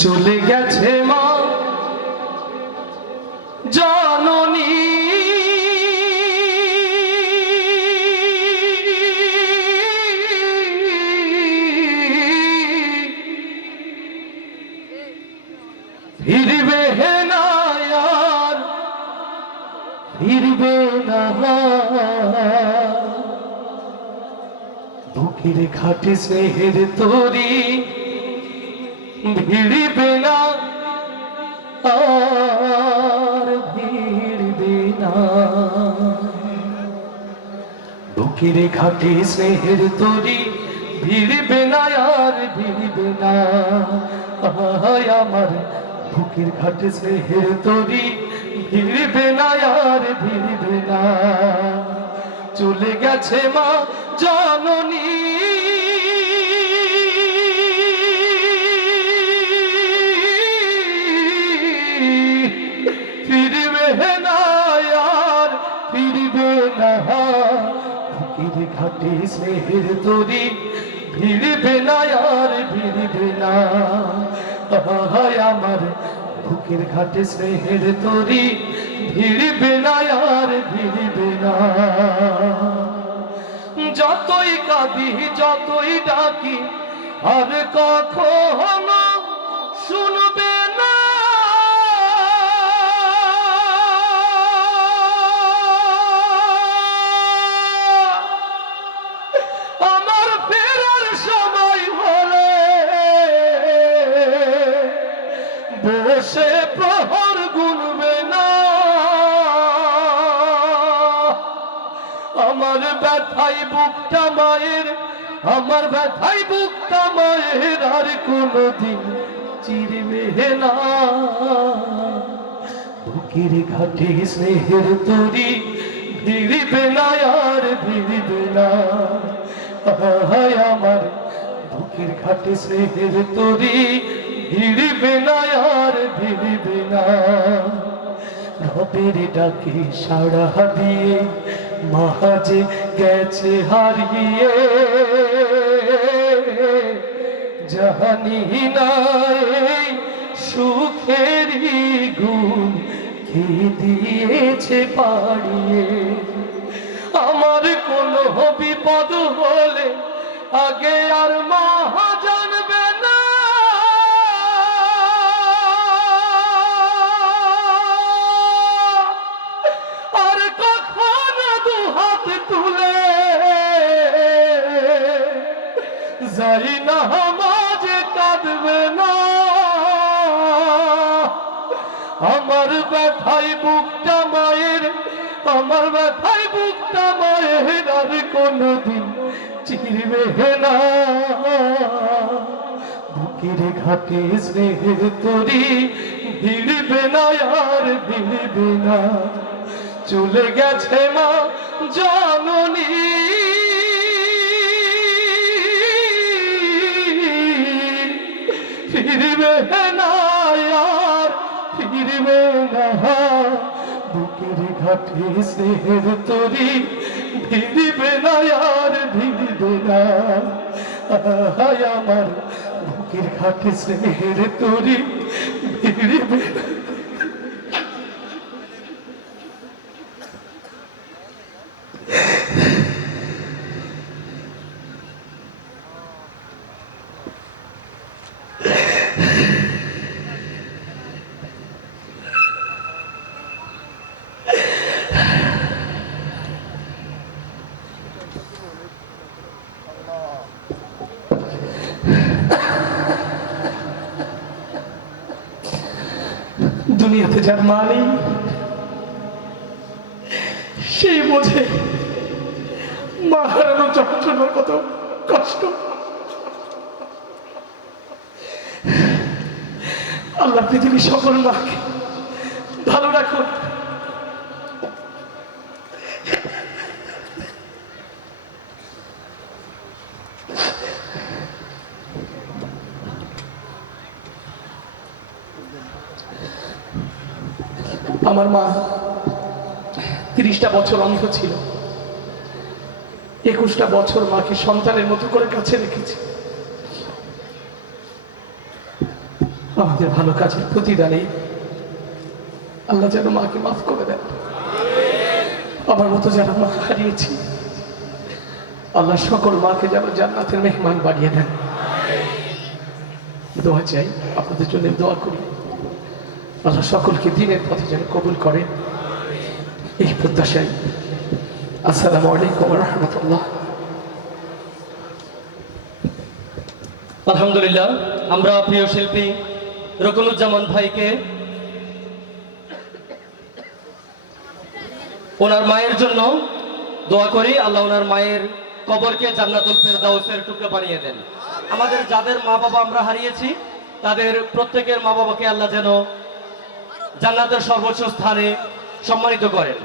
চলে গেছে মা। জননী। ফিরবে হে না আর ফিরবে না বুকের খাটে স্নেহের তরি ভিড়বে না আর ভিড়বে না বুকের ঘাটে স্নেহের তরি ভিড়বে না আর ভিড়বে না আমার বুকের ঘাটে স্নেহের তরি ভিড়বে না আর ভিড়বে না চলে গেছে মা, জননী ফকির ঘাটে স্নেহের তরি ফিরবে না আর ফিরবে না হায় আমার বুকের ঘাটে স্নেহের তরি ভিড়বে না আর ভিড়বে না যতই কাঁদি, যতই ডাকি, আর কখনো আমার ব্যথাই বুকটা মায়ের, আমার ব্যথাই বুকটা মায়ের আর কোনদিন চিরবে না বুকের ঘাটে স্নেহের তরি ভিড়বে না আর ভিড়বে না। হায় আমার বুকের ঘাটে স্নেহের তরি ভিড়বে না আর ভিড়বে না। রবের ডাকে সাড়া দিয়ে মাহাজে গেছে হারিয়ে। জানি না সুখের গুণ কে দিয়েছে পাড়িয়ে। আমার কোনো বিপদ হলে আগে আর মা যাই না মাঝে কাঁদবে না। আমার ব্যথাই বুকটা মায়ের, আমার ব্যথাই বুকটা মায়ের, আর কোনদিন চিরবে না। বুকের ঘাটে স্নেহের তরি ভিড়বে না, আর ভিড়বে না। চলে গেছে মা, জননী। ফিরবে না আর, ফিরবে না। বুকের ঘাটে স্নেহের তরি ভিড়বে না আর ভিড়বে না। হায় আমার বুকের ঘাটে স্নেহের তরি ভিড়বে না। দুনিয়াতে যার মা নেই, সেই বোঝে মা হারানো যন্ত্রণার কত কষ্ট। আল্লাহ পৃথিবীর সকল মাকে ভালো রাখুন আমার মা তিরিশটা বছর অন্ধ ছিল। একুশটা বছর মাকে সন্তানের মতো করে কাছে রেখেছে। আমাদের ভালো কাজের প্রতিদানে আল্লাহ যেন মাকে মাফ করে দেন। আমার মতো যারা মা হারিয়েছি, আল্লাহ সকল মাকে যেন জান্নাতের মেহমান বাড়িয়ে দেন। দোয়া চাই, আপনাদের জন্য দোয়া করি। আল্লাহ সকলকে দিনের পথে যেন কবুল করেন। এই প্রত্যাশাই আসসালামু আলাইকুম রহমতুল্লাহ। আলহামদুলিল্লাহ, আমরা প্রিয় শিল্পী রকুনুজ্জামান ভাইকে ওনার মায়ের জন্য দোয়া করি, আল্লাহ ওনার মায়ের কবরকে জান্নাতুল ফেরদাউসের টুকরো বানিয়ে দেন। আমাদের যাদের মা বাবা আমরা হারিয়েছি, তাদের প্রত্যেকের মা বাবাকে আল্লাহ যেন জান্নাতের সর্বোচ্চ স্থানে সম্মানিত করেন।